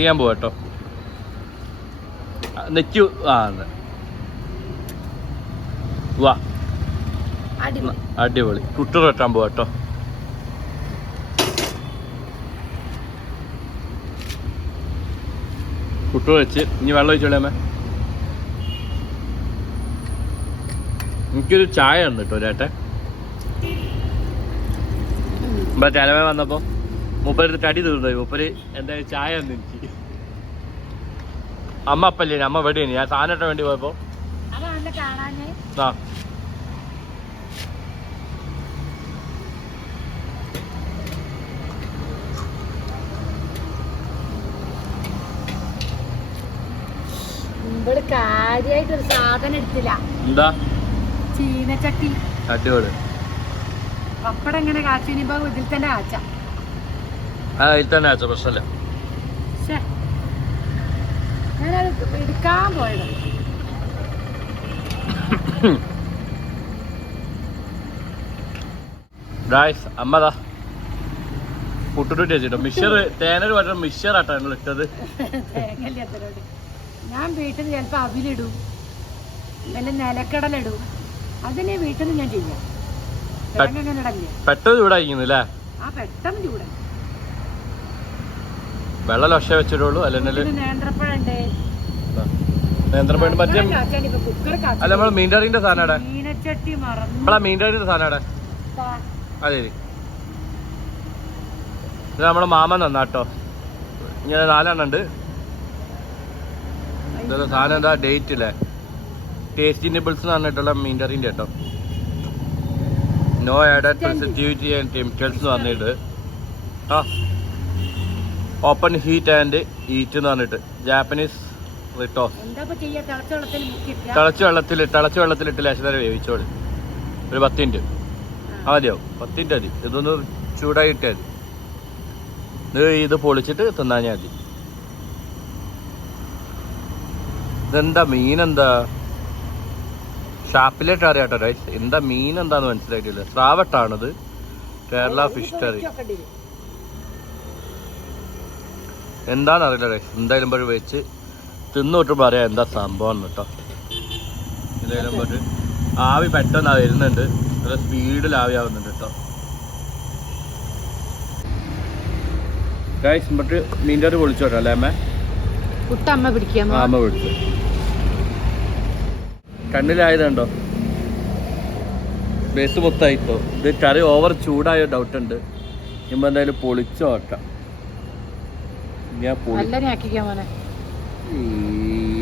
ചെയ്യാൻ പോവാ കേട്ടോ. നെറ്റ് വാ അടിപൊളി. കുട്ടർ വെട്ടാൻ പോവാ കേട്ടോ. കുട്ടർ വെച്ച് ഇനി വെള്ളം ഒഴിച്ചോളാമേ. എനിക്കൊരു ചായ ഉണ്ട് കേട്ടോ ചേട്ടെ. ഇവിടെ ചിലവേ വന്നപ്പോ മൂപ്പര് കടി തീർന്നു. മൂപ്പര് എന്തായാലും ചായ ഉണ്ട് എനിക്ക്. അമ്മ അപ്പല്ലേ, അമ്മ എവിടെയാണ്? ഞാൻ സാധനം വേണ്ടി പോയപ്പോ ആ കാര്യായിട്ടൊരു സാധനം എടുത്തില്ല. എന്താ? ചീനച്ചട്ടി. അടിപൊളി. പപ്പടം എങ്ങനെ കാച്ചിനിപ്പോ ഇതിൽ തന്നെ കാച്ച. ഇതിൽ തന്നെ കാച്ച പ്രശ്നമില്ല. ഞാനത് എടുക്കാൻ പോയത്. അമ്മതാ പുട്ടുരുട്ടി വെച്ചിട്ടോ. മിക്സർ തേനൊരു പറ്റ മിക്സർ ആട്ടോ ഞങ്ങൾ ഇട്ടത്. ഞാൻ വീട്ടിൽ നിന്ന് ചിലപ്പോ അവിലിടും, വല്ല നിലക്കടലിടും. അതിനെ വീട്ടിൽ നിന്ന് ഞാൻ ചെയ്യാം. പെട്ടെന്ന് ചൂടായിരിക്കുന്നില്ലേ? ആ പെട്ടെന്ന് ചൂടായി. വെള്ളം ലക്ഷ വെച്ചിട്ടുള്ളൂ. അല്ലെങ്കിൽ നേന്ത്രപ്പഴുണ്ട്. നേന്ത്രപ്പഴം മറ്റേ അല്ല നമ്മളെ മീൻകറിന്റെ സാധനം. മീനച്ചട്ടി മറന്നു. നമ്മളെ മീൻകറിന്റെ സാധനം അതെ. ഇത് നമ്മളെ മാമൻ തന്നാട്ടോ. ഇങ്ങനെ 4 ഉണ്ട്. ഇതൊക്കെ സാധനം എന്താ ഡേറ്റ് ഇല്ലേ? ടേസ്റ്റി നിബിൾസ് എന്ന് പറഞ്ഞിട്ടുള്ള മീൻകറിന്റെ കേട്ടോ. No added preservative and chemicals എന്ന് പറഞ്ഞിട്ട് ആ ഓപ്പൺ ഹീറ്റ് ആൻഡ് ഈറ്റ് എന്ന് പറഞ്ഞിട്ട് ജാപ്പനീസ് റിട്ടോ. തിളച്ച വെള്ളത്തിലിട്ട് ലേശം നേരം വേവിച്ചോളി. ഒരു 10 മിനിറ്റ് മതിയാവും. 10 മിനിറ്റ് മതി. ഇതൊന്ന് ചൂടായി ഇട്ടാൽ മതി. ഇത് പൊളിച്ചിട്ട് തിന്നാൻ മതി. ഇതെന്താ മീനെന്താ? ഷാപ്പിലേട്ട് അറിയാട്ടോ റൈസ്. എന്താ മീൻ എന്താന്ന് മനസ്സിലായിട്ടില്ല. സ്രാവട്ടാണിത്. കേരള ഫിഷ് കറി എന്താണെന്നറിയില്ല റൈസ്. എന്തായാലും പോയി വെച്ച് തിന്നോട്ട് പറയാം എന്താ സംഭവം കേട്ടോ. എന്തായാലും പോയിട്ട് ആവി പെട്ടെന്ന് വരുന്നുണ്ട്. നല്ല സ്പീഡിൽ ആവി ആവുന്നുണ്ട് കേട്ടോ. ഗൈസ് എന്നിട്ട് മീൻ്റെ കറി പൊളിച്ചോട്ടോ അല്ലേ അമ്മ? അമ്മ പിടിക്കാം. അമ്മ പിടിച്ചു. കണ്ണിലായതുണ്ടോ? ബേസ് മൊത്തമായിട്ടോ. ഇത് കറി ഓവർ ചൂടായ ഡൗട്ട് ഉണ്ട്. ഇപ്പം എന്തായാലും പൊളിച്ചോട്ടാം.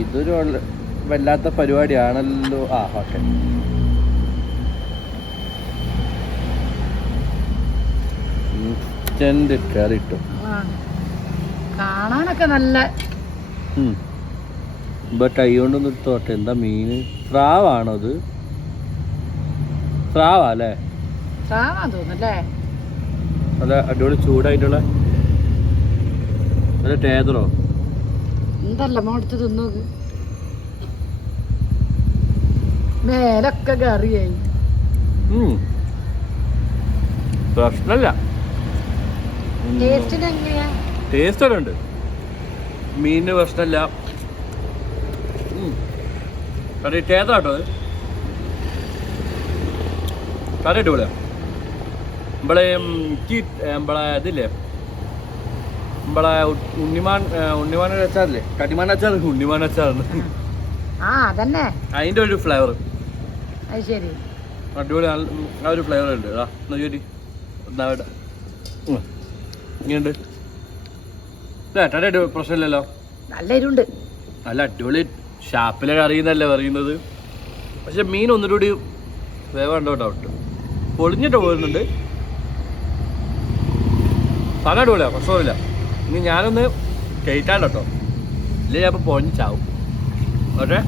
ഇതൊരു വല്ലാത്ത പരിപാടിയാണല്ലോ. ആ ഓക്കെ. ഇൻസ്റ്റന്റ് കറി ഇട്ടു. കാണാനൊക്കെ നല്ല കൈ കൊണ്ടൊന്നും എടുത്തോട്ടെ. എന്താ മീന്? സ്രാവാണോ അത്? സ്രാവാ അല്ലേ? തോന്നല്ലേ? അല്ല അടിപൊളി ചൂടായിട്ടുള്ള അല്ല ടേതറോ എന്തല്ല മോടിച്ച് തിന്നോക്ക്. മേലൊക്കെ കറിയായി. പ്രശ്നമില്ല. ടേസ്റ്റ് ഒക്കെ ഉണ്ട്. മീനിന് പ്രശ്നമില്ല. കറി ടേതാട്ടോ. അത് കറി അടിപൊളിയാ. നമ്മളെ നമ്മളെ ഇതില്ലേ നമ്മളെ ഉണ്ണിമാൻ അച്ചാറില്ലേ? കടിമാൻ അച്ചാർ. ഉണ്ണിമാൻ അച്ചാറിന് അതിന്റെ ഒരു ഫ്ലേവർ അടിപൊളി. ആ ഒരു ഫ്ലേവർ ഉണ്ട്. ഇങ്ങനെയുണ്ട്. പ്രശ്നമില്ലല്ലോ. നല്ല എരിവുണ്ട്. നല്ല അടിപൊളി ഷാപ്പിലെ കറിയെന്നല്ലേ പറയുന്നത്. പക്ഷെ മീൻ ഒന്നുകൂടി വേവണ്ടോ ഡൗട്ട്. പൊളിഞ്ഞിട്ട് പോകുന്നുണ്ട്. സാധനം അടിപൊളിയാ. പ്രശ്നമില്ല. ഇനി ഞാനൊന്ന് കഴിക്കാൻ കേട്ടോ. ഇല്ലേ ഞാൻ അപ്പോൾ പൊഞ്ഞ് ചാവും. ഓക്കെ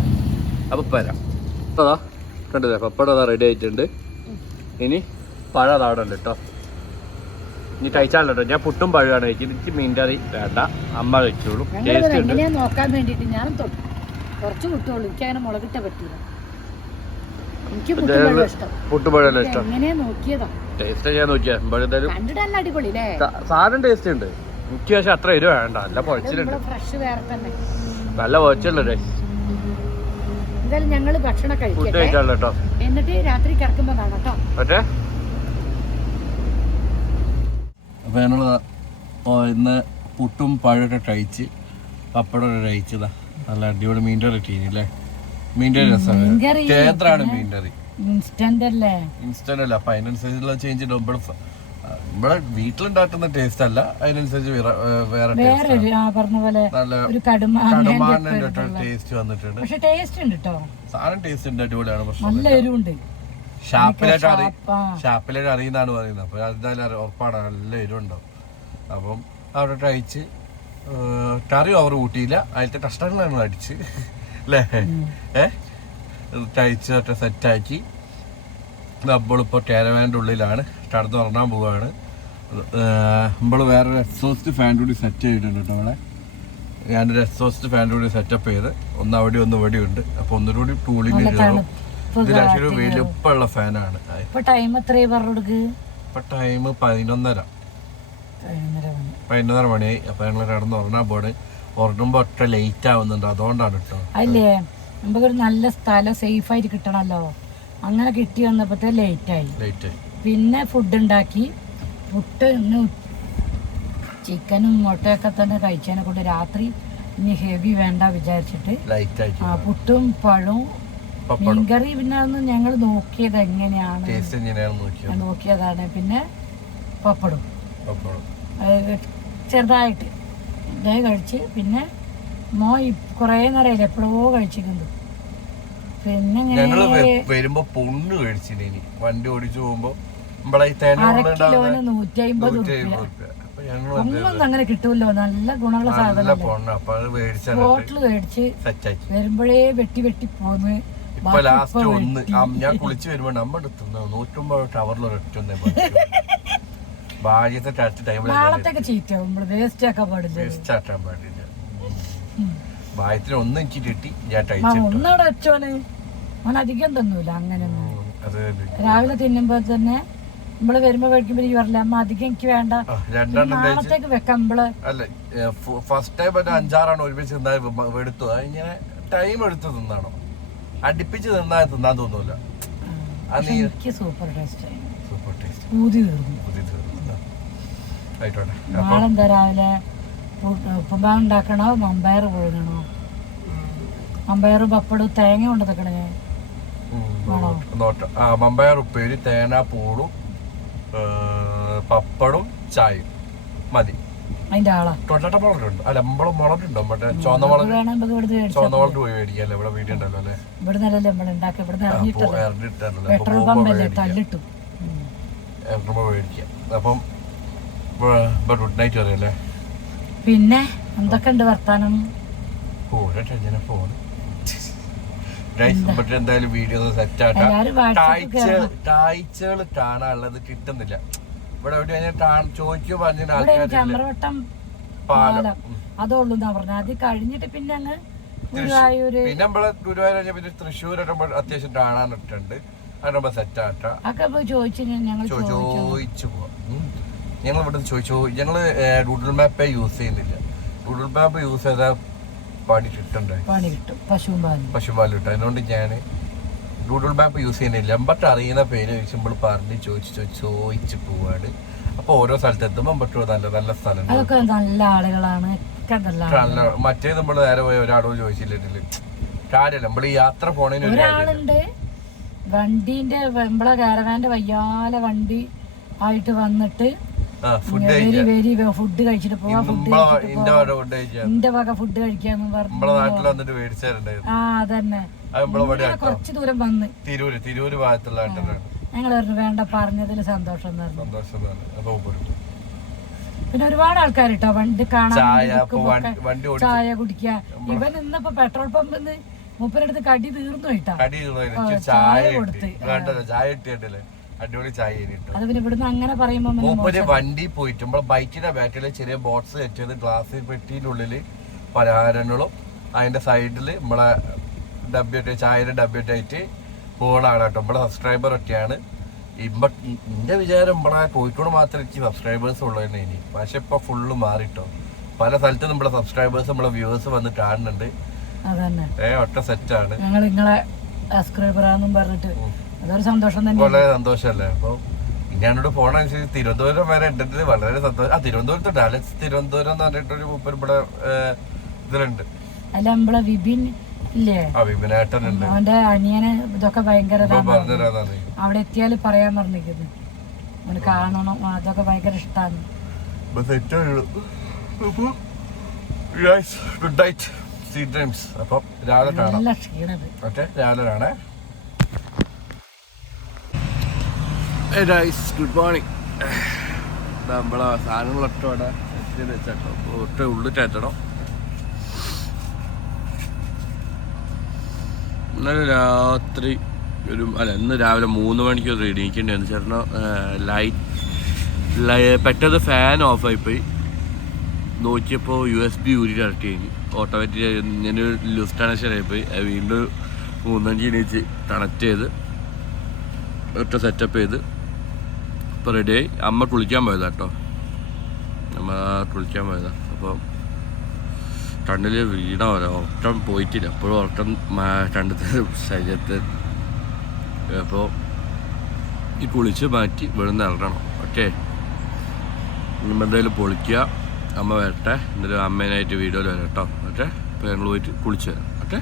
അപ്പോൾ വരാം. അതാ കണ്ടതേ പപ്പടം അതാ റെഡി ആയിട്ടുണ്ട്. ഇനി പഴം അതാവിടെ ഉണ്ട് കേട്ടോ. ഇനി കഴിച്ചാലോ കേട്ടോ. ഞാൻ പുട്ടും പഴമാണ് കഴിക്കുന്നത്. എനിക്ക് മീൻ കറി വേണ്ട. അമ്മ കഴിച്ചോളൂ. ടേസ്റ്റ് ഉണ്ട്. നോക്കാൻ വേണ്ടിയിട്ട് ഞാൻ കുറച്ച് കിട്ടുള്ളൂ. എനിക്ക് അങ്ങനെ മുളകിട്ട പറ്റില്ല. എനിക്ക് പുട്ടുപഴമല്ല ഇഷ്ടം. എങ്ങനെയാ നോക്കിയതാ? ടേസ്റ്റ് ഞാൻ നോക്കിയാ കണ്ടിട്ട് നല്ല അടിപൊളി അല്ലേ? സാധനം ടേസ്റ്റ് ഉണ്ട്. എനിക്ക് പക്ഷെ അത്ര എരിവ് വേണ്ട, നല്ല പൊഴച്ചിലുണ്ട്, ഫ്രഷ് വേറെ തന്നെ നല്ല പൊഴച്ചുള്ളൂ. എന്തായാലും ഞങ്ങള് ഭക്ഷണം ഫുഡ് കഴിക്കാമല്ലോ കേട്ടോ, എന്നിട്ട് രാത്രി കിടക്കുമ്പോ കാണാം കേട്ടോ. മറ്റേ അപ്പൊ ഞങ്ങള് ഇന്ന് പുട്ടും പഴമൊക്കെ കഴിച്ച് പപ്പടമൊക്കെ കഴിച്ചതാ. നല്ല അടിപൊളി മീൻ്റെ കിട്ടീനില്ലേ? മീൻ്റെ രസമാണ്, കേന്ദ്രാണ് മീൻ്റെ ഇൻസ്റ്റന്റ് അല്ലേ, ഇൻസ്റ്റന്റ് അല്ല. അപ്പൊ അതിനനുസരിച്ചുള്ള ചേഞ്ച് ഇവിടെ വീട്ടിലുണ്ടാക്കുന്ന ടേസ്റ്റ് അല്ല, അതിനനുസരിച്ച് വേറെ പറഞ്ഞ പോലെ നല്ല ഒരു കടുമാറിന്റെ ടേസ്റ്റ് വന്നിട്ടുണ്ട്. പക്ഷെ ടേസ്റ്റ് ഉണ്ട് കേട്ടോ, സാധനം ടേസ്റ്റ് ഉണ്ട്, അടിപൊളിയാണ്. പക്ഷെ നല്ല എരിവുണ്ട്. ഷാപ്പിലേക്ക് അറിയുന്നതാണ് പറയുന്നത്. അപ്പൊ എന്തായാലും ഉറപ്പാണ് നല്ല എരിവുണ്ടാവും. അപ്പം അവിടെ കഴിച്ച് കറി ഓവർ കൂട്ടിയില്ല, അതിലത്തെ കഷ്ണങ്ങളാണ് അടിച്ച് അല്ലേ കഴിച്ചൊക്കെ സെറ്റാക്കി. നമ്മളിപ്പോൾ കാരവാൻ്റെ ഉള്ളിലാണ്, കടന്നുറങ്ങാൻ പോവുകയാണ്. നമ്മൾ വേറൊരു എക്സോസ്റ്റ് ഫാൻ കൂടി സെറ്റ് ചെയ്തിട്ടുണ്ട് കേട്ടോ. അവിടെ ഞാനൊരു എക്സോസ്റ്റ് ഫാൻ കൂടി സെറ്റപ്പ് ചെയ്ത് ഒന്ന് അവിടെ ഒന്ന് ഇവിടെ ഉണ്ട്. അപ്പോൾ ഒന്നുകൂടി ടൂളിങ് കയറും. ഇത് ഒരു വലുപ്പമുള്ള ഫാനാണ്. ഇപ്പൊ ടൈം 11:30 മണിയായി. അപ്പൊ ഞങ്ങൾ കിടന്നുറങ്ങാൻ പോണ്. ഉറങ്ങുമ്പോ ഒറ്റ ലേറ്റ് ആവുന്നുണ്ട്, അതുകൊണ്ടാണ് കേട്ടോ. അല്ലേ നമുക്കൊരു നല്ല സ്ഥലം സേഫ് ആയിട്ട് കിട്ടണല്ലോ, അങ്ങനെ കിട്ടി വന്നപ്പോഴത്തെ ലേറ്റ് ആയി. പിന്നെ ഫുഡ് ഉണ്ടാക്കി, പുട്ട് ഇന്ന് ചിക്കനും മുട്ടയൊക്കെ തന്നെ കഴിച്ചതിനെ കൊണ്ട് രാത്രി ഇനി ഹെവി വേണ്ട വിചാരിച്ചിട്ട് പുട്ടും പഴവും മീൻകറി. പിന്നെ അതൊന്നും ഞങ്ങൾ നോക്കിയത് എങ്ങനെയാണ് നോക്കിയതാണ്. പിന്നെ പപ്പടും ചെറുതായിട്ട് ഇതേ കഴിച്ച്. പിന്നെ കുറേ നേരമില്ല എപ്പോഴോ കഴിച്ചിട്ടുണ്ട്. പിന്നെ വരുമ്പോ പൊണ്ണ് കഴിച്ചിനി വണ്ടി ഓടിച്ചു പോകുമ്പോ 1/2 കിലോന് 150 ഒന്നും അങ്ങനെ കിട്ടൂല്ലോ, നല്ല ഗുണമുള്ള സാധനം. ബോട്ടിൽ മേടിച്ച് വരുമ്പോഴേ വെട്ടി പോന്ന്. ഞാൻ കുളിച്ച് വരുമ്പോ നമ്മുടെ 150 ടവറിലൊരൊറ്റ നാളത്തേക്ക് ചീറ്റാവും, നമ്മള് വേസ്റ്റ് ആക്കാൻ പാടില്ല. ഭാഗ്യത്തിന് ഒന്ന് എനിക്ക് കിട്ടി, ഒന്നോടെ വെച്ചോന് അവൻ അധികം തന്നൂല. അങ്ങനെയൊന്നും രാവിലെ തിന്നുമ്പോ തന്നെ നമ്മള് വരുമ്പോ കഴിക്കുമ്പോ പറഞ്ഞില്ല അമ്മ അധികം എനിക്ക് വേണ്ട, നാളത്തേക്ക് വെക്കാം. നമ്മള് ഫസ്റ്റ് ടൈം 5-6 ഒരുമിച്ച് എടുത്തു. ഇങ്ങനെ ടൈം എടുത്ത് തിന്നാണോ, അടുപ്പിച്ച് തിന്നാൻ തോന്നൂല. എനിക്ക് സൂപ്പർ ടേസ്റ്റ്, സൂപ്പർ ടേസ്റ്റ്. ഊതി തീർന്നു. നാളെന്താ രാവിലെ ഉപ്പുമാവ് ഉണ്ടാക്കണോ, മമ്പയർ പുഴുങ്ങണോ? മമ്പയർ പപ്പടും തേങ്ങ കൊണ്ട് തക്കണേ, മമ്പയർ ഉപ്പേരി, തേങ്ങാപ്പൂളും പപ്പടും ചായയും മതി. അതിന്റെ ആളാ ടൊട്ടമുളകുണ്ട്. അല്ല മുളകുണ്ടോ? മറ്റേ ചുവന്നമുളക് പോയി മേടിക്കല്ലേ, ഇവിടെ വീട്ടിൽ ഉണ്ടല്ലോ അല്ലേ? ഇവിടെ പെട്രോൾ പമ്പല്ലേ തല്ലിട്ടു മേടിക്കാം. അപ്പം ഗുഡ് നൈറ്റ് പറയല്ലേ. പിന്നെ എന്തൊക്കെയുണ്ട് വർത്താനം? എന്തായാലും വീഡിയോ സെറ്റ് ആക്കാം. കാഴ്ചകൾ കാണാനുള്ളത് കിട്ടുന്നില്ല ഇവിടെ. ചോദിക്കോ പറഞ്ഞ ചമ്രവട്ടം പാലം അതുള്ളൂ പറഞ്ഞ. അത് കഴിഞ്ഞിട്ട് പിന്നെ അങ്ങ് ഗുരുവായൂര്, പിന്നെ നമ്മള് ഗുരുവായൂർ കഴിഞ്ഞ പിന്നെ തൃശ്ശൂർ അത്യാവശ്യം കാണാനിട്ടുണ്ട്. അത് സെറ്റ് ആക്കാം. ചോദിച്ചു പോവാം. ഞങ്ങൾ ഇവിടെ ഞങ്ങള് ഗൂഗിൾ മാപ്പേ യൂസ് ചെയ്യുന്നില്ല. ഗൂഗിൾ മാപ്പ് യൂസ് ചെയ്താൽ പണി കിട്ടണ്ടേ, പശുപാല് കിട്ടും. അതുകൊണ്ട് ഞാൻ ഗൂഗിൾ മാപ്പ് യൂസ് ചെയ്യുന്നില്ല. എമ്പട്ട് അറിയുന്ന പേര് നമ്മൾ പറഞ്ഞ് ചോദിച്ചു പോവാണ്. അപ്പൊ ഓരോ സ്ഥലത്ത് എത്തുമ്പോൾ എമ്പട്ടോ നല്ല നല്ല സ്ഥലം, നല്ല ആളുകളാണ്. മറ്റേ നമ്മൾ നേരെ പോയി ഒരാളോട് ചോദിച്ചില്ലെങ്കിൽ കാര്യമല്ല. നമ്മൾ ഈ യാത്ര പോണേന് ഒരാളുണ്ട് വണ്ടീന്റെ നമ്മളെ കാരവാന്റെ വയ്യാലെ വണ്ടി ആയിട്ട് വന്നിട്ട് ഫുഡ് കഴിച്ചിട്ട് പോവാ, എന്റെ വക ഫുഡ് കഴിക്കാന്ന് പറഞ്ഞു. അതന്നെ കുറച്ചു ദൂരം വന്ന് തിരൂര് ഭാഗത്തുള്ള ഞങ്ങൾ പറഞ്ഞു വേണ്ട, പറഞ്ഞതിൽ സന്തോഷം. പിന്നെ ഒരുപാട് ആൾക്കാർ കേട്ടോ വണ്ടി കാണാൻ, ചായ കുടിക്കുക. ഇവൻ ഇന്നിപ്പോ പെട്രോൾ പമ്പിന്ന് മൂപ്പരടുത്ത് കടി തീർന്നു കേട്ടാ, ചായ കൊടുത്ത് അടിപൊളി ചായ. അത് പിന്നെ ഇവിടുന്ന് അങ്ങനെ പറയുമ്പോ വണ്ടി പോയിട്ട് നമ്മളെ ബൈക്കിന്റെ ബാക്കില് ചെറിയ ബോക്സ് വെച്ചത്, ഗ്ലാസ് പെട്ടിന്റെ ഉള്ളില് പലഹാരങ്ങളും അതിന്റെ സൈഡില് നമ്മളെ ഡബ്ബിട്ട് ചായയുടെ ഡബ്ബിട്ടായിട്ട് പോകണാണ് കേട്ടോ. നമ്മളെ സബ്സ്ക്രൈബർ ഒക്കെയാണ്. എന്റെ വിചാരം ഇവിടെ കോഴിക്കോട് മാത്രമേ എനിക്ക് സബ്സ്ക്രൈബേഴ്സ് ഉള്ളതന്നെ ഇനി. പക്ഷെ ഇപ്പൊ ഫുള്ള് മാറിട്ടോ. പല സ്ഥലത്തും നമ്മളെ സബ്സ്ക്രൈബേഴ്സ് നമ്മളെ വ്യൂവേഴ്സ് വന്ന് കാണുന്നുണ്ട്. ഒറ്റ സെറ്റാണ്. അതൊരു സന്തോഷം തന്നെ, വളരെ സന്തോഷല്ലേ. അപ്പൊ ഞാനോട് പോണനുസരിച്ച് തിരുവനന്തപുരം വരെ ഉണ്ടെങ്കിൽ വളരെ സന്തോഷം. തിരുവനന്തപുരത്ത് ഡാലക്സ് തിരുവനന്തപുരം എന്ന് പറഞ്ഞിട്ടൊരു മൂപ്പർ ഇവിടെ ഇതിലുണ്ട്. അല്ല നമ്മളെ വിപിൻ ഇല്ലേ, വിപിനേട്ടനുണ്ട്. അവന്റെ അനിയന് ഇതൊക്കെ ഭയങ്കര അവിടെ എത്തിയാല് പറയാൻ പറഞ്ഞിരിക്കുന്നു. അവന് കാണണം, അതൊക്കെ ഭയങ്കര ഇഷ്ടമാണ്. Good night, sweet dreams. അപ്പം രാവിലെ കാണാം. നല്ല ക്ഷീണത്. ഓക്കെ, രാവിലെ കാണേ. Good morning. നമ്മളെ സാധനങ്ങളൊക്കെ അവിടെ സെറ്റ് ചെയ്ത് വെച്ചോ. ഒറ്റ ഉള്ളിൽ ചേർത്തണം. ഇന്നലെ രാത്രി ഇന്ന് രാവിലെ 3 മണിക്ക് എണീക്കേണ്ടി ചേട്ടനോ പെട്ടെന്ന് ഫാൻ ഓഫായിപ്പോയി. നോക്കിയപ്പോൾ USB ഊരി ഇറക്കി കഴിഞ്ഞു. ഓട്ടോമാറ്റിക് ഞാനൊരു ലൂസ് കണക്ഷനായിപ്പോയി. വീണ്ടും 3-5 എണീച്ച് കണക്ട് ചെയ്ത് ഒറ്റ സെറ്റപ്പ് ചെയ്ത് ഇപ്പോൾ റെഡിയായി. അമ്മ കുളിക്കാൻ പോയതാ കേട്ടോ. അമ്മ കുളിക്കാൻ പോയതാ. അപ്പം കണ്ണിൽ വീണ ഉറക്കം പോയിട്ടില്ല. എപ്പോഴും ഉറക്കം കണ്ടത്തെ ശരീരത്ത്. അപ്പോൾ ഈ കുളിച്ച് മാറ്റി ഇവിടുന്ന് ഇറങ്ങണം. ഓക്കെ, ഇനിയിപ്പോൾ എന്തായാലും പൊളിക്കുക. അമ്മ വരട്ടെ, എന്നിട്ട് അമ്മേനായിട്ട് വീഡിയോയിൽ വരാം കേട്ടോ. ഓക്കെ, അപ്പോൾ ഞങ്ങൾ പോയിട്ട് കുളിച്ച് വരാം. ഓക്കെ,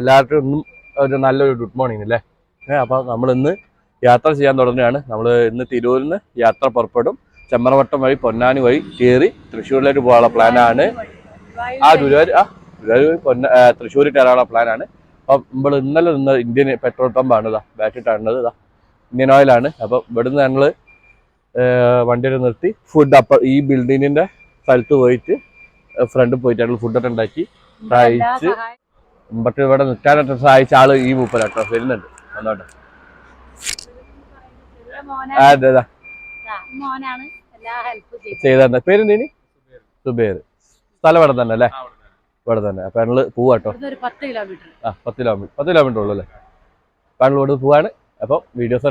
എല്ലാവർക്കും ഇന്നും ഒരു നല്ലൊരു ഗുഡ് മോർണിംഗ് അല്ലേ. അപ്പോൾ നമ്മളിന്ന് യാത്ര ചെയ്യാൻ തുടങ്ങുകയാണ്. നമ്മൾ ഇന്ന് തിരൂരിൽ നിന്ന് യാത്ര പുറപ്പെടും. ചെമ്മറവട്ടം വഴി പൊന്നാനി വഴി കയറി തൃശ്ശൂരിലേക്ക് പോകാനുള്ള പ്ലാനാണ്. തൃശ്ശൂർ കയറാനുള്ള പ്ലാനാണ്. അപ്പം നമ്മൾ ഇന്നലെ നിന്ന് ഇന്ത്യൻ പെട്രോൾ പമ്പാണ് ബാക്കിൽ കാണുന്നത്. ഇന്ത്യൻ ഓയിലാണ്. അപ്പം ഇവിടുന്ന് ഞങ്ങൾ വണ്ടി നിർത്തി ഫുഡ് ഈ ബിൽഡിങ്ങിന്റെ സ്ഥലത്ത് പോയിട്ട് ഫ്രണ്ടിൽ പോയിട്ട് ഞങ്ങൾ ഫുഡൊക്കെ ഉണ്ടാക്കി കഴിച്ച്. പക്ഷെ ഇവിടെ നിൽക്കാനായിട്ട് സഹായിച്ച ആള് ഈ മൂപ്പരാട്ടോ വരുന്നുണ്ട്. വന്നോട്ടെ. ചെയ്ത പേരെന്തേനി? സുബേർ. സ്ഥലം ഇവിടെ തന്നെ അല്ലേ? ഇവിടെ തന്നെ. അപ്പൊ ഞങ്ങള് പോവാട്ടോ. 10 കിലോമീറ്റർ ഉള്ളു അല്ലേ? അപ്പൊ ഞങ്ങൾ ഇവിടെ പോവാണ്. അപ്പൊ വീഡിയോസ്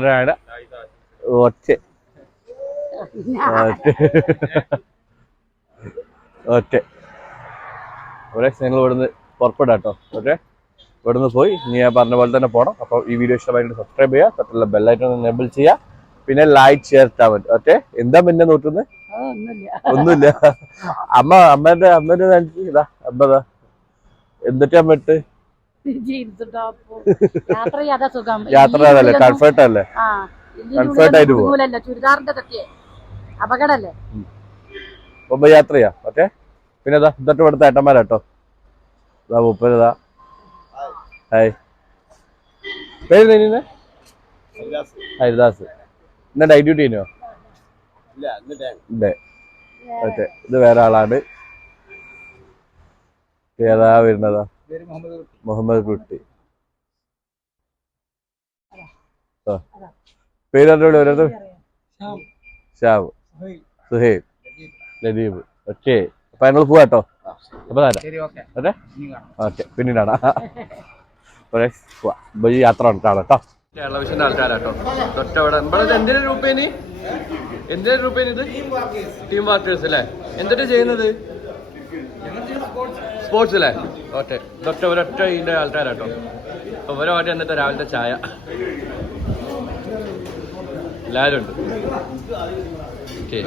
ഒറ്റ ഞങ്ങൾ ഇവിടുന്ന് പുറപ്പെടാട്ടോ. ഓക്കെ, ഇവിടുന്ന് പോയി ഇനി ഞാൻ പറഞ്ഞ പോലെ തന്നെ പോകണം. അപ്പോൾ ഈ വീഡിയോ ഇഷ്ടമായിട്ട് സബ്സ്ക്രൈബ് ചെയ്യുക, തൊട്ടുള്ള ബെല്ലൈക്കൺ എനേബിൾ ചെയ്യുക, പിന്നെ ലൈക്ക് ഷെയർ ഇട്ടാൽ മതി. ഓക്കെ, എന്താ പിന്നെ നോക്കുന്നത്? ഒന്നുമില്ല. അമ്മേന്റെ ഇതാ അമ്മതാ എന്നിട്ട് അമ്മ ഇട്ട് യാത്ര അതല്ലേ കംഫർട്ട് അല്ലേ? കംഫർട്ട് ആയിട്ട് പോകും. അപകടല്ലേ മുമ്പ് യാത്ര ചെയ്യാം. ഓക്കെ, പിന്നെ ഇതാ ഇതൊക്കെ ഇവിടുത്തെ ഏട്ടന്മാരാട്ടോ. ഇതാ മുപ്പതാ. ഹായ്, പേര് ഹരിദാസ്. ഇന്ന് ഡൈ ഡ്യൂട്ടി കഴിഞ്ഞോ? ഓക്കെ, ഇത് വേറെ ആളാണ്. ഏതാ വരുന്നതാ? മുഹമ്മദ് കുട്ടി. പേര് ഓരോരുത്തർ. ഷാബ്, സുഹൈൽ, ലബീബ്. ഓക്കെ, അപ്പൊ ഞങ്ങൾ പോവാട്ടോ. അപ്പൊ ഓക്കെ ഓക്കെ, പിന്നീടാണ് യാത്ര കാണാം കേട്ടോ. കേരള വിഷന്റെ ആൾക്കാരാട്ടോ. തൊട്ടവിടെ എന്തിന്റെ രൂപേനി ഇത്? ടീം വാക്കേഴ്സ് അല്ലേ? എന്തൊക്കെ ചെയ്യുന്നത്? സ്പോർട്സ് അല്ലേ? ഓക്കെ, തൊട്ടവരൊറ്റ ഇതിന്റെ ആൾക്കാരാട്ടോ. അപ്പൊ ഇവരോട്ടെ എന്നിട്ട് രാവിലത്തെ ചായ എല്ലാവരും ഉണ്ട്. ഓക്കെ,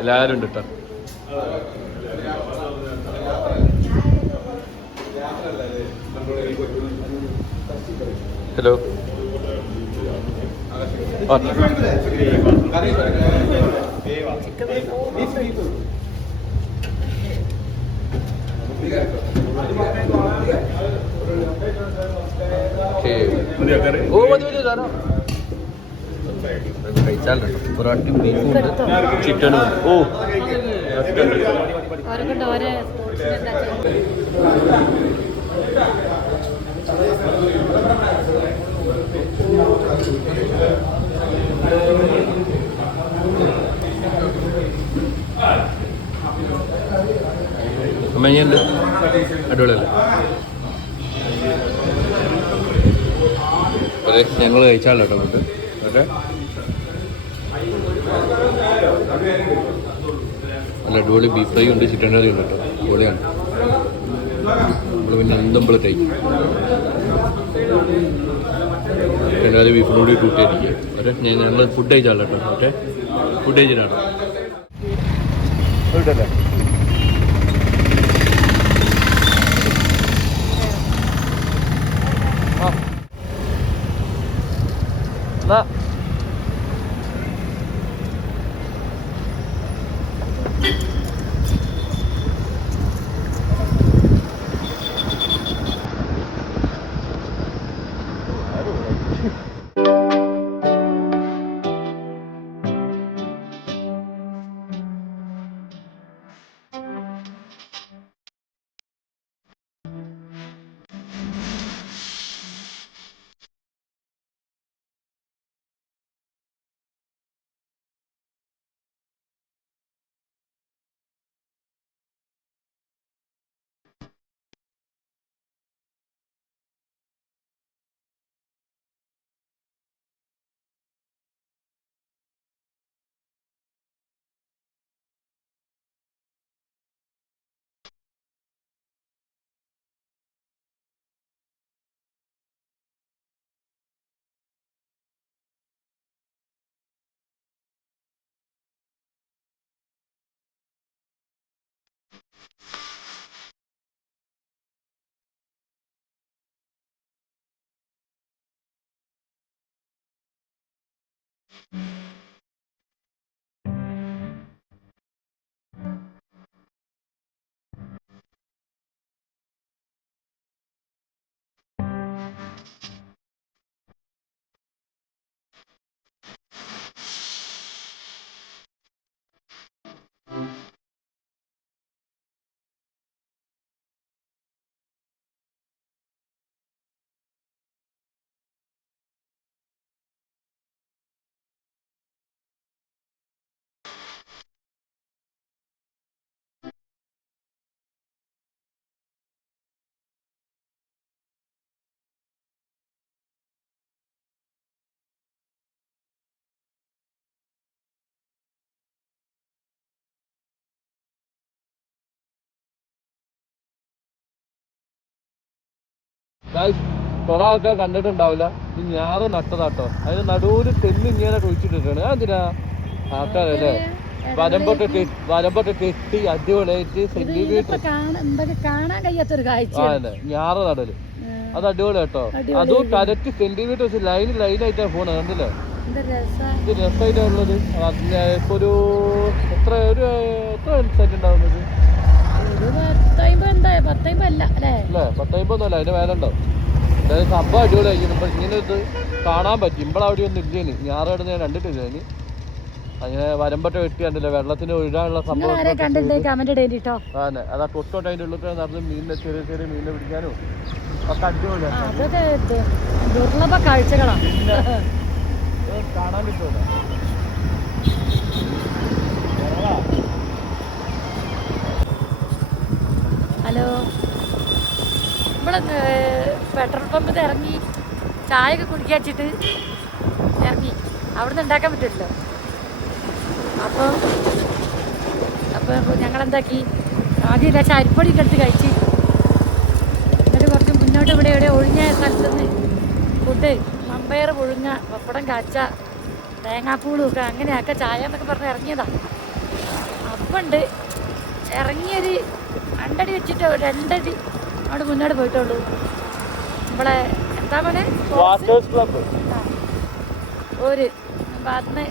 എല്ലാവരും ഉണ്ട് കേട്ടോ. ഹലോ. ഓ മതി സാറോ കഴിച്ചാലോ. പൊറോട്ടയും ബീഫും ഉണ്ട്, ചിക്കനും ഉണ്ട്. ഓ അമ്മയുണ്ട്. അടിപൊളിയല്ലേ? അതെ ഞങ്ങൾ കഴിച്ചാലോ കേട്ടോ ഫുഡ്. ഓക്കെ, നല്ല അടിപൊളി ബീഫ് ഫ്രൈ ഉണ്ട്, ചിക്കൻ കറി ഉണ്ട് കേട്ടോ, അടിപൊളിയാണ്. നമ്മൾ പിന്നെ എന്തെങ്കിലും കഴിക്കും, ചിക്കൻ കറി ബീഫിനോട് കൂട്ടിയായിരിക്കും. ഓക്കെ, ഞങ്ങൾ ഫുഡ് കഴിച്ചാലോ കേട്ടോ. ഓക്കെ, ഫുഡ് കഴിച്ചിട്ടാണോ വീട്ടല്ലേ? ആ കുറെ ആൾക്കാർ കണ്ടിട്ടുണ്ടാവില്ല, ഈ ഞാറ് നട്ടതാട്ടോ. അതിന് നടുവില് തെല്ല് ഇങ്ങനെ കുഴിച്ചിട്ടിട്ടാണ്. എന്തിനാ ആൾക്കാരല്ലേ വരമ്പൊക്കെ കെട്ടി അടിപൊളിയായിട്ട് സെന്റിമീറ്റർ ഞാറ് നടല്. അത് അടിപൊളി കേട്ടോ. അതും കറക്റ്റ് സെന്റിമീറ്റർ വെച്ച് ലൈനായിട്ടാ പോണ. കണ്ടില്ലേ ഇത് രസമായിട്ടുള്ളത്. ഇപ്പൊ ഒരു എത്ര സെന്റ് ഉണ്ടാവുന്നത്? 10-50 അതിന്റെ മേലെ ഉണ്ടാവും. അതായത് സംഭവം അടിപൊളിയായിരിക്കും. ഇപ്പൊ ഇങ്ങനെ ഇത് കാണാൻ പറ്റും. ഇമ്പളവിടെ ഒന്നും ഇല്ലേന്, ഞാറോട് ഞാൻ കണ്ടിട്ടില്ല. ഇനി അങ്ങനെ വരമ്പൊക്കെ വെട്ടി കണ്ടില്ല, വെള്ളത്തിന് ഒഴുകാനുള്ള സംഭവം. അതാ തൊട്ടോട്ട് അതിന്റെ ഉള്ളിൽ നടന്ന് മീനിനെ ചെറിയ ചെറിയ മീനിനെ പിടിക്കാനും ഒക്കെ അടിപൊളിയാണ്. കാണാൻ കിട്ടുമല്ലോ. ഹലോ, നമ്മള് പെട്രോൾ പമ്പിൽ ഇറങ്ങി ചായയൊക്കെ കുടിക്കാൻ വെച്ചിട്ട് ഇറങ്ങി. അവിടുന്ന് ഉണ്ടാക്കാൻ പറ്റില്ലല്ലോ. അപ്പോൾ ഞങ്ങളെന്താക്കി, ആദ്യം ഇല്ല അരിപ്പൊടിയൊക്കെ എടുത്ത് കഴിച്ച്, എന്നിട്ട് കുറച്ച് മുന്നോട്ട് ഇവിടെ ഒഴിഞ്ഞ സ്ഥലത്തുനിന്ന് ഫുഡ്, മമ്പയർ പുഴുങ്ങ, പപ്പടം കാച്ച, തേങ്ങാപ്പൂളും ഒക്കെ അങ്ങനെയൊക്കെ ചായ എന്നൊക്കെ പറഞ്ഞ് ഇറങ്ങിയതാ. അപ്പണ്ട് ഇറങ്ങിയൊരു 2 അടി വെച്ചിട്ട് 2 അടി അവിടെ മുന്നോട്ട് പോയിട്ടുള്ളൂ. നമ്മളെ എന്താ പറയുക, ഒരു ഭാഗത്തുനിന്ന്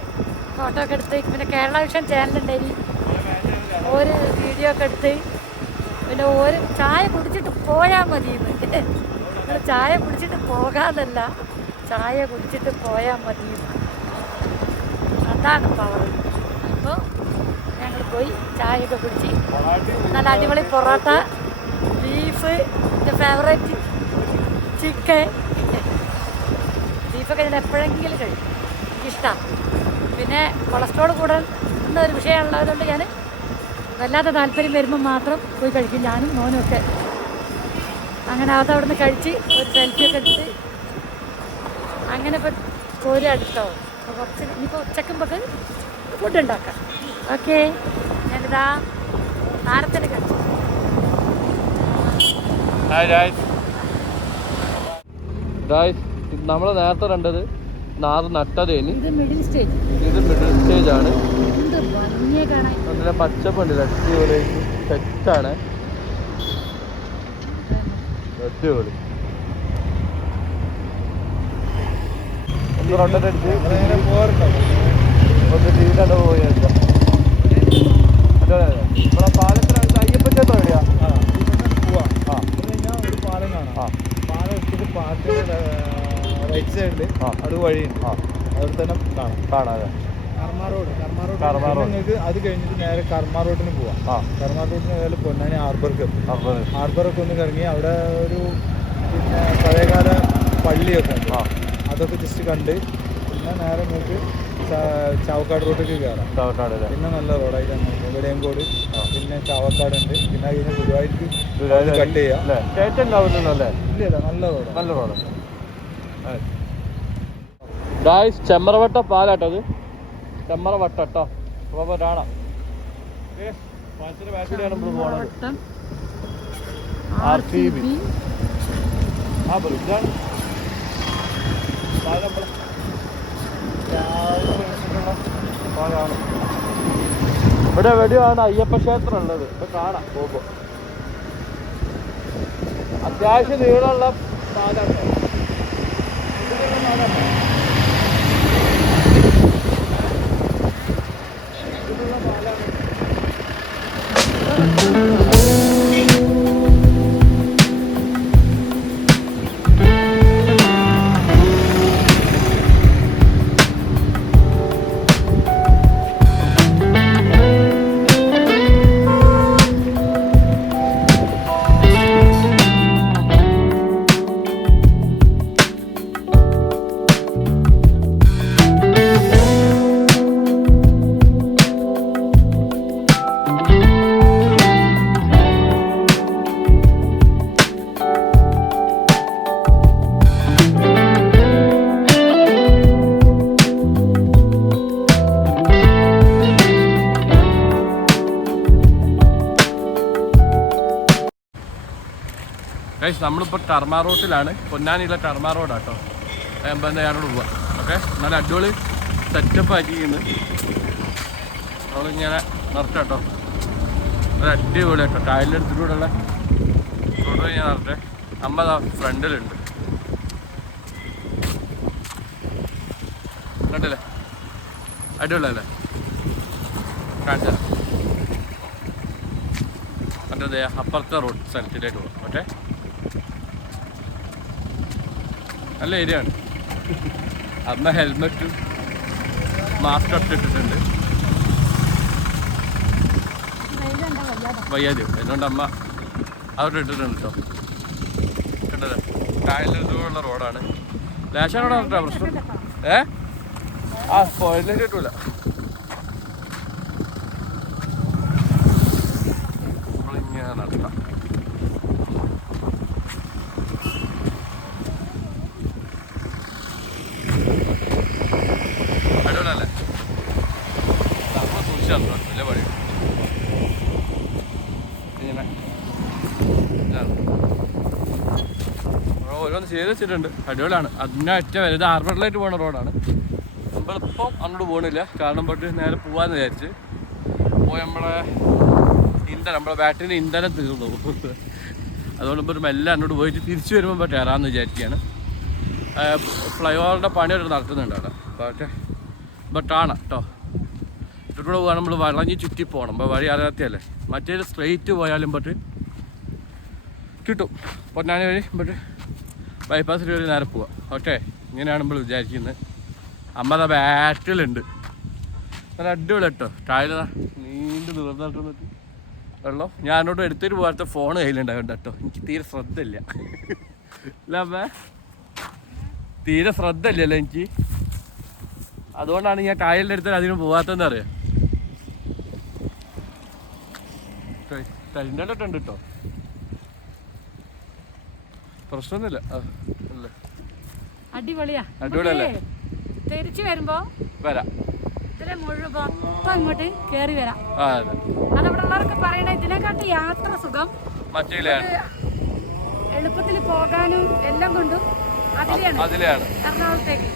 ഫോട്ടോ ഒക്കെ എടുത്ത്, പിന്നെ കേരള വിഷൻ ചാനലുണ്ടായി, ഒരു വീഡിയോ ഒക്കെ എടുത്ത്, പിന്നെ ഒരു ചായ കുടിച്ചിട്ട് പോയാൽ മതിയെന്ന്. നിങ്ങൾ ചായ കുടിച്ചിട്ട് പോകാതല്ല, ചായ കുടിച്ചിട്ട് പോയാൽ മതിയെന്ന്. അതാണ് പവർ. അപ്പോൾ ഞങ്ങൾ പോയി ചായയൊക്കെ കുടിച്ച്, നല്ല അടിപൊളി പൊറോട്ട, ബീഫ്, എൻ്റെ ഫേവറേറ്റ് ചിക്കൻ. ബീഫൊക്കെ ഞാൻ എപ്പോഴെങ്കിലും കഴിക്കും, എനിക്കിഷ്ടമാണ്. പിന്നെ കൊളസ്ട്രോൾ കൂടുന്ന ഒരു വിഷയമുള്ളതുകൊണ്ട് ഞാൻ വല്ലാത്ത താല്പര്യം വരുമ്പോൾ മാത്രം പോയി കഴിക്കും, ഞാനും മോനും ഒക്കെ. അങ്ങനെ അതവിടെ നിന്ന് കഴിച്ച് ഒരു സെൽഫിയൊക്കെ എടുത്ത് അങ്ങനെ ഇപ്പോൾ കോരി അടുത്തോ അപ്പോൾ കുറച്ച് ഇനിയിപ്പോൾ ഉച്ചക്കുമ്പോൾ ഫുഡ് ഉണ്ടാക്കാം. ഓക്കെ, ഞാനിതാ താരത്തിന് കഴിച്ചു. നമ്മൾ നേരത്തെ കണ്ടത് നാറ് നട്ടതേന്. ഇത് മിഡിൽ സ്റ്റേജ്. ഇത് മിഡിൽ സ്റ്റേജ് ആണ്. എന്ത് ഭംഗിയെ കാണാൻ. അതിലെ പച്ചപ്പുണ്ട്, അടിപൊളി സെറ്റാണ്, അടിപൊളി. റൊട്ടടിച്ച് ഒന്ന് ടീവിലാണ് പോയി. ഇവിടെ പാലത്തിനടുത്ത് അയ്യപ്പച്ചേട്ടം എവിടെയാ? ഒരു പാലം കാണാം. പാലം എടുത്തിട്ട് പാലത്തിന്റെ റൈറ്റ് സൈഡില് അത് വഴിയുണ്ട്, അവിടെ തന്നെ കാണാം. കർമ്മ റോഡ് നിങ്ങൾക്ക് അത് കഴിഞ്ഞിട്ട് നേരെ കർമ്മ റോഡിന് പോവാം. കർമ്മ റോഡിന് നേരെ പൊന്നാനി ഹാർബറൊക്കെ ഒന്ന് ഇറങ്ങി അവിടെ ഒരു പിന്നെ പഴയകാല പള്ളിയൊക്കെ ഉണ്ട്, അതൊക്കെ ജസ്റ്റ് കണ്ട് പിന്നെ നേരെ നിങ്ങൾക്ക് ചാവക്കാട് റോഡിലേക്ക് കയറാം. പിന്നെ നല്ല റോഡായി തന്നെ വെളിയങ്കോട്, പിന്നെ ചാവക്കാട് ഉണ്ട്, പിന്നെ കഴിഞ്ഞ് ഗുരുവായൂർക്ക് കട്ട് ചെയ്യാം. ഇല്ല, നല്ല റോഡ്. ചെമ്മറവട്ട പാലാട്ടത്, ചെമ്മറവട്ട കേട്ടോ. അപ്പോൾ കാണാം. RCB ഇതാണ് ഇവിടെ എവിടെയാണ് അയ്യപ്പ ക്ഷേത്രം ഉള്ളത്. ഇപ്പൊ കാണാം പോകുമ്പോ. അത്യാവശ്യം നീളമുള്ള പാലാണ്. നമ്മളിപ്പോൾ കർമ്മ റോട്ടിലാണ്, പൊന്നാനിയിലെ കർമ്മ റോഡാട്ടോ. ഞാനോട് പോവാം. ഓക്കെ, നല്ല അടിപൊളി സെറ്റപ്പ് ആക്കിയിരുന്നു. നമ്മളിങ്ങനെ നിർത്താട്ടോ. അത് അടിപൊളി കേട്ടോ. ടൈലെടുത്തിട്ടൂടെയുള്ള റോഡ് ഞാൻ നിർത്തേ. അമ്മ ഫ്രണ്ടിലുണ്ട്, കണ്ടില്ലേ? അടിപൊളിയല്ലേ? കാണിച്ചാൽ കണ്ടത് അപ്പുറത്തെ റോഡ് സ്ഥലത്തിലേക്ക് പോകാം. ഓക്കെ, നല്ല ഏരിയ ആണ്. അമ്മ ഹെൽമെറ്റും മാസ്ക് ഒക്കെ ഇട്ടിട്ടുണ്ട്. വയ്യാതെയോ അതുകൊണ്ട് അമ്മ അവിടെ ഇട്ടിട്ടുണ്ട് കേട്ടോ. കണ്ടത് കായലിലുള്ള റോഡാണ്. ലേശാനോടാ കേട്ടോ പ്രശ്നം. സ്പോയിലർ കിട്ടൂല. നമ്മളിങ്ങനെ നടക്കാം. അടിപൊളിയല്ലേ? നമ്മൾ സൂക്ഷിച്ചു വലിയ പണി. ഇങ്ങനെ ഓരോന്ന് ചെയ്ത് വെച്ചിട്ടുണ്ട്. അടിപൊളിയാണ്. അതിനൊറ്റ വലുത് ഹാർബറിലേക്ക് പോകുന്ന റോഡാണ്. നമ്മളിപ്പം അങ്ങോട്ട് പോകണില്ല, കാരണം പോയിട്ട് നേരെ പോകാമെന്ന് വിചാരിച്ച് പോയി. നമ്മളെ ബാറ്ററിൻ്റെ ഇന്ധനം തീർന്നു. അതുകൊണ്ട് ഇപ്പോൾ മെല്ലെ അങ്ങോട്ട് പോയിട്ട് തിരിച്ചു വരുമ്പോൾ കയറാമെന്ന് വിചാരിക്കുകയാണ്. ഫ്ലൈ ഓവറിൻ്റെ പണിയൊക്കെ നടക്കുന്നുണ്ട് അവിടെ. ബട്ടാണ് കേട്ടോ. ഇതിലൂടെ പോകാൻ നമ്മൾ വളഞ്ഞ് ചുറ്റി പോകണം. അപ്പോൾ വഴി അറിയാത്തല്ലേ. മറ്റേ സ്ട്രെയിറ്റ് പോയാലും കിട്ടും. പൊന്നാനി വഴി ബൈപ്പാസിൽ വഴി നേരെ പോവാം. ഓക്കെ, ഇങ്ങനെയാണ് നമ്മൾ വിചാരിക്കുന്നത്. അമ്മ ബാറ്റിലുണ്ട്. നല്ല അടിപൊളി കേട്ടോ. കായൽ നീണ്ട് നിവർന്നിട്ട് വെള്ളം. ഞാൻ എന്നോട് എടുത്തിട്ട് പോകാത്ത ഫോൺ കയ്യിലുണ്ടാവും കേട്ടോ. എനിക്ക് തീരെ ശ്രദ്ധയില്ല. അല്ല അമ്മ, തീരെ ശ്രദ്ധയില്ലല്ലോ എനിക്ക്. അതുകൊണ്ടാണ് ഞാൻ കായലിൻ്റെ അടുത്ത് അതിന് പോകാത്തതെന്ന് അറിയാം. കരിൻ്റെ ഉണ്ട് കേട്ടോ, പ്രശ്നമൊന്നുമില്ല. അല്ലേ അടിപൊളിയാ. അടിപൊളിയല്ലേ? തിരിച്ചു വരുമ്പോ വരാം. ഇതിലെ മുഴുവൻ മൊത്തം ഇങ്ങോട്ട് കേറി വരാം. അതവിടെ ഉള്ളവർക്ക് പറയണ ഇതിനെക്കാട്ടി യാത്ര സുഖം എളുപ്പത്തിൽ പോകാനും എല്ലാം കൊണ്ടും അതിലെയാണ് എറണാകുളത്തേക്ക്.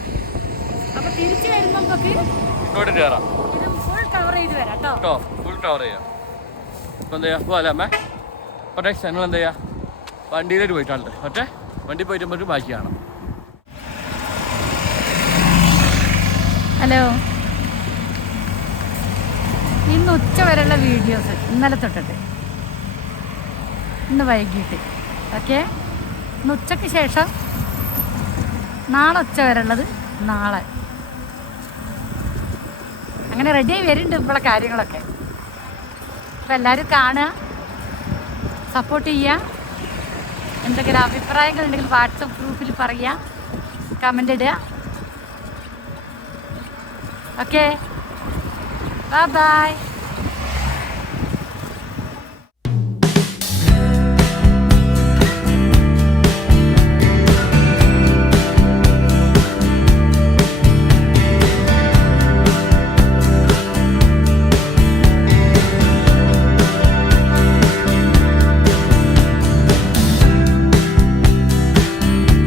അപ്പൊ തിരിച്ചു വരുമ്പോ നമുക്ക് ഇത് ഫുൾ കവർ ചെയ്ത് വരാം കേട്ടോ. ഫുൾ കവർ ചെയ്യാം. ഇപ്പൊ എന്താ ചെയ്യാ പോവാല്ലേ അമ്മേ? പക്ഷേ ഞങ്ങൾ എന്താ ചെയ്യാ വണ്ടിയിലേക്ക് പോയിട്ടാണ്. പക്ഷേ വണ്ടി പോയിട്ട് ബാക്കി കാണാം. ഹലോ, ഇന്ന് ഉച്ച വരെയുള്ള വീഡിയോസ് ഇന്നലെ തൊട്ടിട്ട് ഇന്ന് വൈകിട്ട് ഓക്കെ. ഇന്ന് ഉച്ചയ്ക്ക് ശേഷം നാളെ ഉച്ച വരെയുള്ളത് നാളെ. അങ്ങനെ റെഡിയായി വരുന്നുണ്ട് ഇപ്പോഴെ കാര്യങ്ങളൊക്കെ. അപ്പോൾ എല്ലാവരും കാണുക, സപ്പോർട്ട് ചെയ്യുക. എന്തെങ്കിലും അഭിപ്രായങ്ങളുണ്ടെങ്കിൽ വാട്സപ്പ് ഗ്രൂപ്പിൽ പറയുക, കമൻ്റ് ഇടുക. Okay, bye bye.